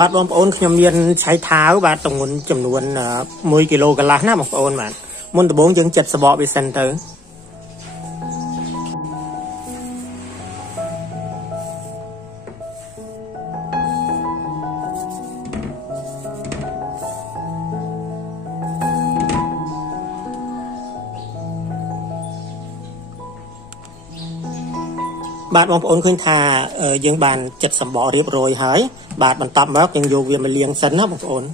បាទបងប្អូនខ្ញុំមានឆៃថាវបាទទម្ងន់ចំនួន1 គីឡូកន្លះណាបងប្អូនបាទមុនដំបូងយើងចិតសបកវាសិនទៅបាទបងប្អូនឃើញថាយើងបានចិតសម្បករៀបរយហើយបាទបន្ទាប់មកយើងយកវាមកលាងសិនណាបងប្អូន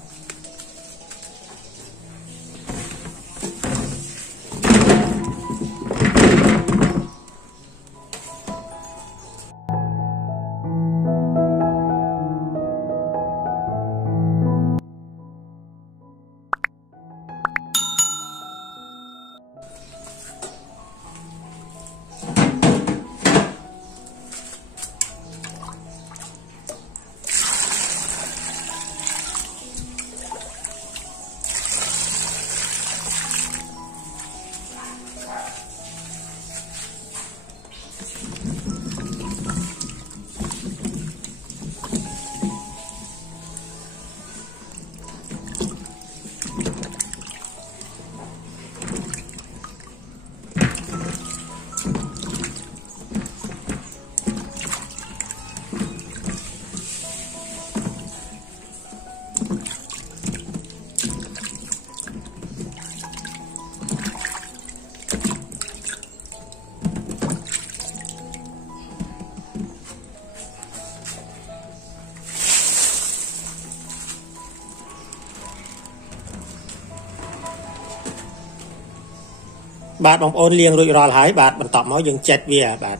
បាទបងប្អូនលាងរួចរាល់ហើយបាទបន្ទាប់មកយើងចិតវាបាទ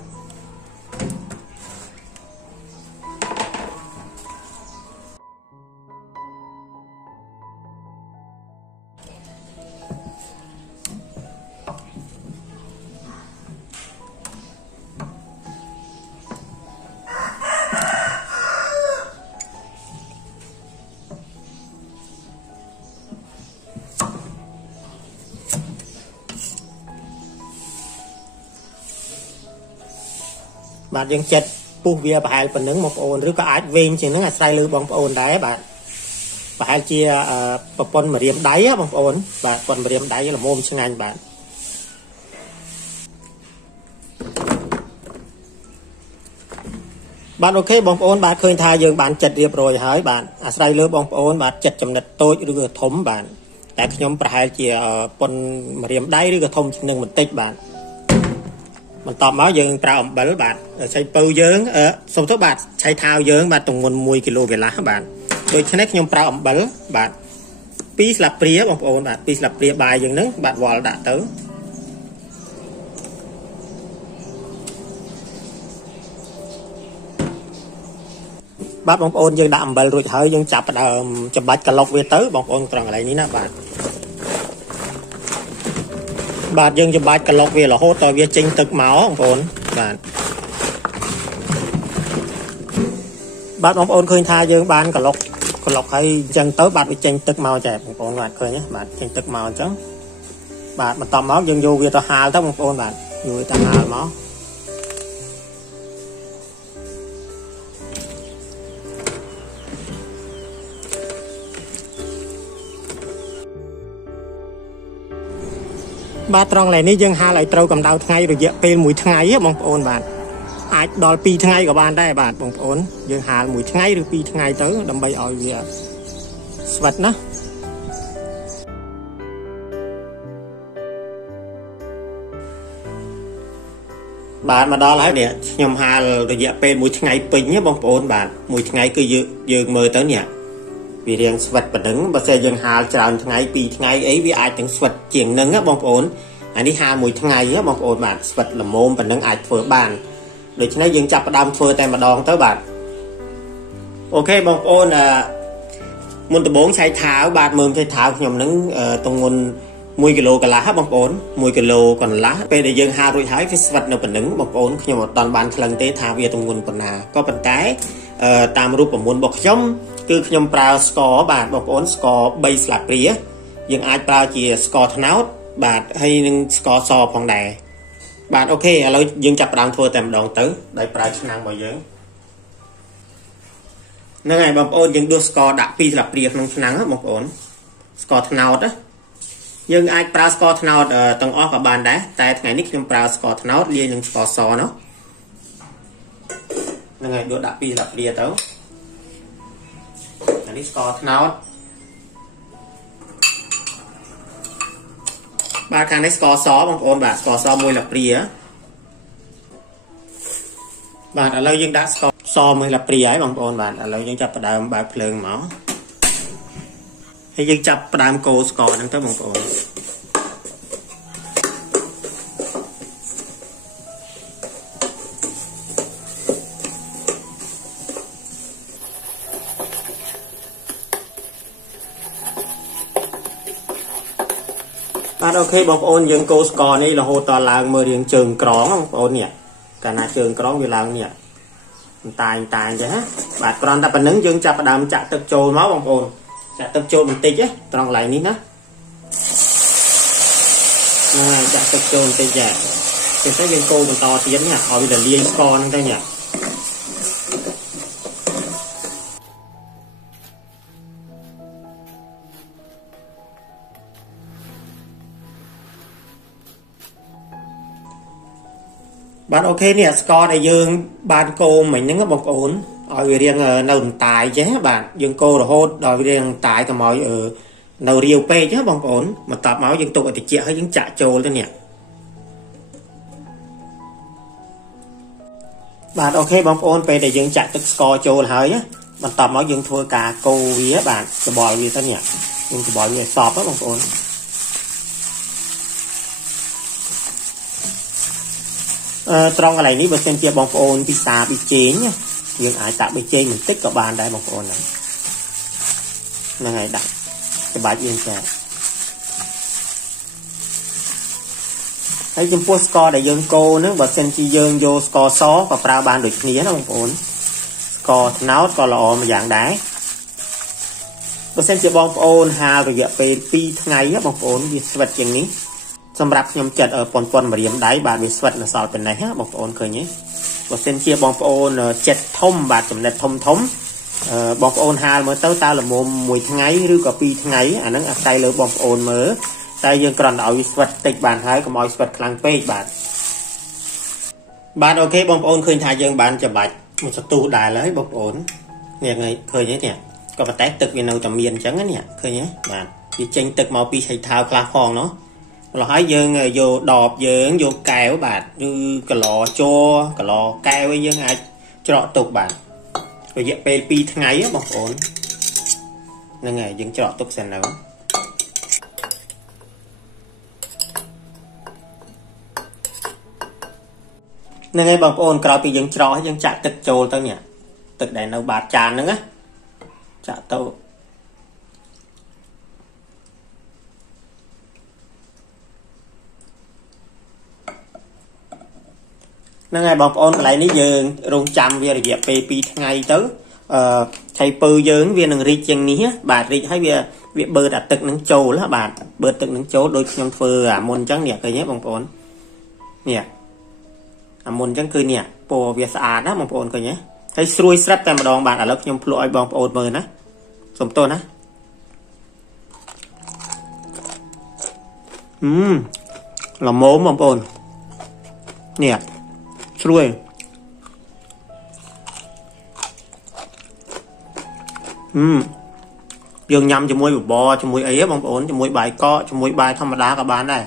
បាទយើងចិត្តពុះវាប្រហែលប៉ុណ្ណឹងបងប្អូនឬក៏អាចវែងជាងហ្នឹងអាស្រ័យលើបងប្អូនដែរបាទប្រហែលជាប្រព័ន្ធម្រាមដៃបងប្អូនបាទប្រព័ន្ធម្រាមដៃល្មមឆ្ងាញ់បាទបាទអូខេបងប្អូនបាទឃើញថាយើងបានចិត្តរៀបរយហើយបាទអាស្រ័យលើបងប្អូនបាទចិត្តចំណិតតូចឬក៏ធំបាទតែខ្ញុំប្រហែលជាប៉ុនម្រាមដៃឬក៏ធំជាងនឹងបន្តិចបាទបន្ទាប់មកយើងប្រើអំបិលបាទឆៃពៅយើងសុំទៅបាទឆៃថាវយើងបាទទម្ងន់1 គីឡូកន្លះបាទដូច្នេះខ្ញុំប្រើអំបិលបាទ2 ស្លាបព្រាបងប្អូនបាទ2 ស្លាបព្រាបាយយើងហ្នឹងបាទវល់ដាក់ទៅបាទបងប្អូនយើងដាក់អំបិលរួចហើយយើងចាប់ផ្ដើមចំបាច់ក្លុកវាទៅបងប្អូនត្រង់កន្លែងនេះណាបាទយើងចំបាច់ក្លុកវារហូតដល់វាចេញទឹកមកបងប្អូនបាទបងប្អូនឃើញថាយើងបានក្លុកហើយអញ្ចឹងទៅបាទវាចេញទឹកមកចាបងប្អូនបាទឃើញទេបាទចេញទឹកមកអញ្ចឹងបាទបន្ទាប់មកយើងយកវាទៅហាលទៅបងប្អូនបាទយកវាទៅហាលមកបាទត្រង់កន្លែងនេះយើងហាលឲ្យត្រូវកម្ដៅថ្ងៃរយៈពេល1ថ្ងៃបងប្អូនបាទអាចដល់2ថ្ងៃក៏បានដែរបាទបងប្អូនយើងហាល1ថ្ងៃឬ2ថ្ងៃទៅដើម្បីឲ្យវាស្វិតណាបាទមកដល់ហើយនេះខ្ញុំហាលរយៈពេល1ថ្ងៃពេញបងប្អូនបាទ1ថ្ងៃគឺយើងមើលទៅនេះវារៀងស្វិតប៉ុណ្ណឹងបើសិនយើងហាលច្រើនថ្ងៃ2ថ្ងៃអីវាអាចទាំងស្វិតជាងនឹងបងប្អូនអានេះហាល1ថ្ងៃបងប្អូនបាទស្វិតល្មមប៉ុណ្ណឹងអាចធ្វើបានដូច្នេះយើងចាប់ផ្ដើមធ្វើតែម្ដងទៅបាទអូខេបងប្អូនមុនដំបូងឆៃថាវបាទមើលឆៃថាវខ្ញុំនឹងទម្ងន់1 គីឡូកន្លះបងប្អូន1 គីឡូកន្លះពេលដែលយើងហាលរួចហើយវាស្វិតនៅប៉ុណ្ណឹងបងប្អូនខ្ញុំអត់បានថ្លឹងទេថាវាទម្ងន់ប៉ុណ្ណាក៏ប៉ុន្តែតាមរូបមន្តរបស់ខ្ញុំគឺខ្ញុំប្រើស្ករបាទបងប្អូនស្ករ3 ស្លាបព្រាយើងអាចប្រើជាស្ករត្នោតបាទហើយនឹងស្ករសផងដែរបាទអូខេឥឡូវយើងចាប់ផ្ដើមធ្វើតែម្ដងទៅដោយប្រើឆ្នាំងរបស់យើង nơi này bóng ôn những đua score đã pi là priệp nông nắng á bóng ôn score thnào đó nhưng ai pra score thnào tầng off ở bàn đá tại ngày nick nhưng pra score thnào liên những score so nó nơi này đua đã pi là priệp đó này score thnào ba khang đấy score so bóng ôn bà score so môi là priệp bạn ở lâu nhưng đã so mới là pri ấy bằng ôn bạn ở lâu nhưng chập đàm bài phượng máu hay nhưng chập đàm cô score đang tới bằng ôn bạn ok bằng ôn nhưng cô score này là hồ toàn là mười điện trường cóng bằng ôn nhỉ cả na trường cóng vì làm nhỉ tài chứ bạn còn tập nướng dương chập đàm chặt tập trôi máu bằng ồn chặt tập trôi một tí chứ còn lại ní nữa chặt tập trôi một tí chả thì cái viên cô còn to tiếng nhỉ họ bây giờ liên con đây nhỉ bạn ok nè score này dương ban cô mình những cái bọc ổn ở riêng nấu tài chứ bạn dương cô là hốt đòi riêng tài cả mọi ở nấu riêu pe chứ bọc ổn mà tập máu dương tụ thì chịu hay những chạy trôi thế nè bạn ok bọc ổn pe để dương chạy tức score trôi là hơi á bạn tập máu dương thua cả cô vía bạn cái bòi như thế nè dương cái bòi như sọp á bọc ổn trong cái này ní bữa xem chia bóng ôn pizza bị chế nhá nhưng ai tạo bị chế mình tích cả bàn đây bóng ôn này là ngày đặt cái bài yên chả thấy trong post score để dương cô nữa bữa xem chi dương vô score xó và pra bàn được nghĩa nó bóng ôn score náo score lọ mà dạng đáy bữa xem chia bóng ôn hà rồi dẹp về pi ngày á bóng ôn vì vật chừng níสำหรับខ្ញុំចិត្តប៉ុនប៉ុនមករៀមដៃបាទវាស្វិតនៅសល់ប៉ុណ្ណេះបងប្អូនឃើញទេបើសិនជាបងប្អូនចិត្តធំបាទចំណិតធំបងប្អូនហាលមើលទៅតើល្មមមួយថ្ងៃឬក៏ពីរថ្ងៃអាហ្នឹងអាស្រ័យលើបងប្អូនមើលតែយើងគ្រាន់តែឲ្យវាស្វិតតិចបានហើយកុំឲ្យស្វិតខ្លាំងពេកបាទអូខេបងប្អូនឃើញថាយើងបានច្បាច់មួយសន្ទុះដែរហើយបងប្អូននេះឃើញទេនេះក៏ប៉ុន្តែទឹកវានៅតែមានអញ្ចឹងនេះឃើញទេបាទវាចេញទឹកមកពីឆៃថាវខ្លះផងเนาะlà hỏi dương vô đọp dương vô kéo bạn như cái lò cho cái lò kéo với dương ai trọ tục bạn rồi dẹp pi ngày á bọc ổn nên ngày dương trọ tục xem nào nên ngày bọc ổn cào pi dương trọ hay dương chặt tịch trôi tao nhỉ tịch này nó bạt tràn nữa á chặt tao năng ngày bọc ôn lại ní dương rung chăm về dẹp pi ngày tới thầy pư dương viên đừng ri chân ní bà ri thấy việc bơ đặt tực nắng trâu lá bạn bơ tực nắng trâu đôi nhom phơ môn trắng nhẹ cái nhé bọc ôn nè môn trắng cười nè po việc sạch đó bọc ôn cười nhé thấy xuôi sắp tay mà đòn bạn ở lớp nhom lội bọc ôn mờ ná sớm tôn á là mốm bọc ôn nè xuôi dương nhâm cho muối bò cho muối ấy bông ổn cho muối bài co cho muối bài thăm đá các bạn này